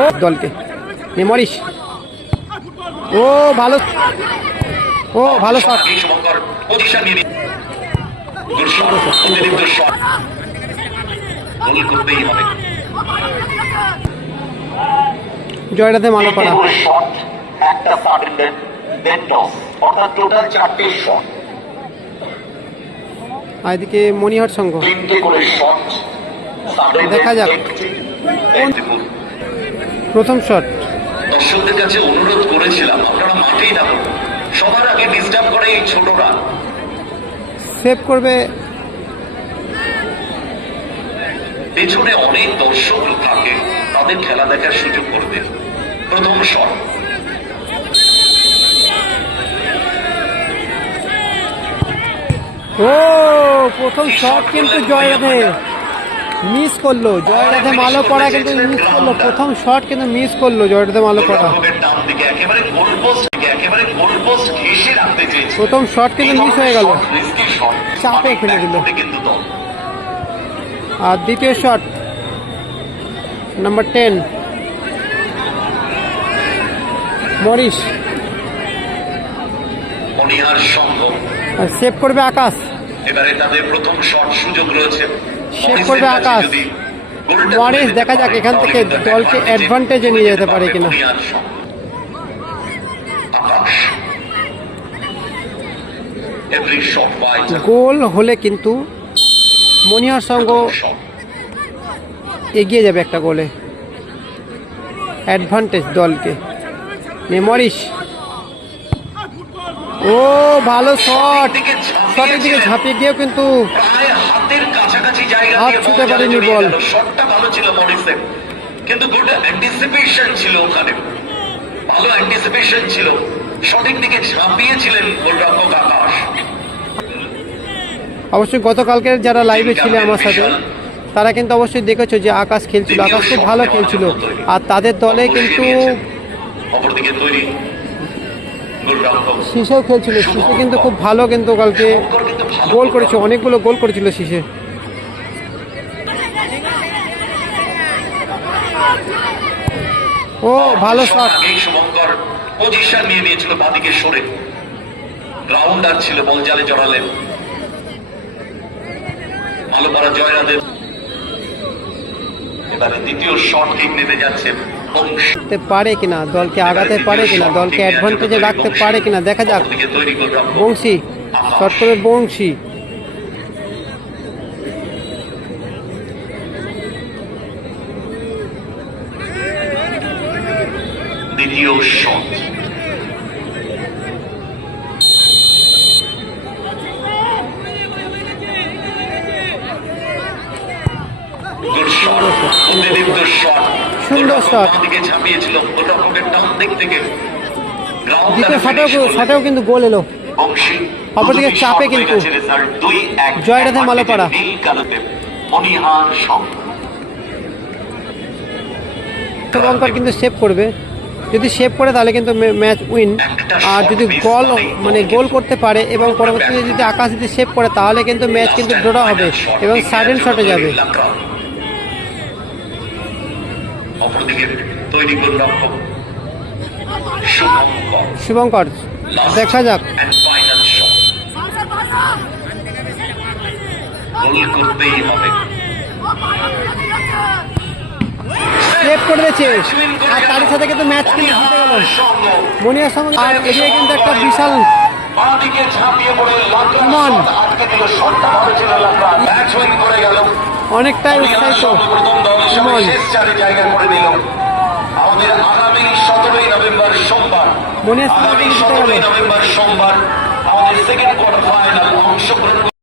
ও দলকে মরিস। ও ভালো, ও ভালো শট। জয়রাধে মালোপাড়া। আর এদিকে মনিহার সংঘ। দেখা যাক প্রথম শট। দর্শকদের কাছে অনুরোধ করেছিলাম আপনারা মাঠেই থাকুন, সবার আগে ডিস্টার্ব করে এই ছোটরা। সেভ করবে, পেছনে অনেক দর্শক থাকে, তাদের খেলা দেখার সুযোগ করে দেন। প্রথম শট, ও প্রথম শট কিন্তু জয়রাধে মিস করলো। জয়রাধে মালোপাড়া কিন্তু মিস করলো, প্রথম শট কিন্তু মিস করলো জয়রাধে মালোপাড়া। প্রথম শট কিন্তু মিস হয়ে গেল, চাপে ফেলে দিল। আর দ্বিতীয় শট নাম্বার 10 মরিস। আর সেভ করবে আকাশ। এবারে তাদের প্রথম শট সুযোগ রয়েছে, সেভ করবে আকাশ। মরিস দেখা যাক এখান থেকে দলকে অ্যাডভান্টেজে নিয়ে যেতে পারে কিনা। গোল হলে কিন্তু মনিহার সংঘ এগিয়ে যাবে একটা গোলে, অ্যাডভান্টেজ দলকে। মরিস, ও ভালো শট, শটের দিকে ঝাঁপিয়ে গিয়েও কিন্তু হাত ছুঁতে পারেনি বল। শটটা ভালো ছিল মরিসের, কিন্তু গুড অ্যান্টিসিপেশন ছিল ওখানে, ভালো অ্যান্টিসিপেশন ছিল, সঠিক দিকে ঝাঁপিয়েছিলেন গোলরক্ষক আকাশ। অবশ্যই গতকালকের যারা লাইভে ছিল আমার সাথে তারা কিন্তু অবশ্যই দেখেছো যে আকাশ খেলছিল, আকাশ খুব ভালো খেলছিল। আর তাদের দলে কিন্তু শীষেও খেলছিল, শীষে কিন্তু খুব ভালো কিন্তু কালকে গোল করেছে, অনেকগুলো গোল করেছিল শীষে। ও ভালো শট, পজিশন নিয়ে নিয়েছিল বাদিকে সরে, গ্রাউন্ডার ছিল, বল জালে জড়ালেন। মালোপাড়া জয়রাধে এবারে দ্বিতীয় শট কিক নিতে যাচ্ছে, পারে কিনা দলকে আগাতে পারে কিনা, দলকে অ্যাডভান্টেজে রাখতে পারে কিনা দেখা যাক। বংশী শট করবে, বংশী দ্বিতীয় শট, সুন্দর শট। দ্বিতীয় শটেও কিন্তু গোল এলো, অপরদিকে চাপে কিন্তু জয়রাধে মালোপাড়া। শুভঙ্কর কিন্তু সেভ করবে, যদি সেভ করে তাহলে কিন্তু ম্যাচ উইন। আর যদি গোল করতে পারে এবং পরবর্তীতে যদি আকাশ যদি সেভ করে তাহলে কিন্তু ম্যাচ কিন্তু ড্র হবে এবং সাডেন শটে যাবে। শুভঙ্কর দেখা যাক, সেভ করে দিয়েছে। আর তার সাথে কিন্তু ম্যাচ কিন্তু জিতে গেল মনিহার সংঘ। আর এদিকে কিন্তু একটা বিশাল অনেকটাই উৎসাহিত মনিহার সংঘ জিতে গেল।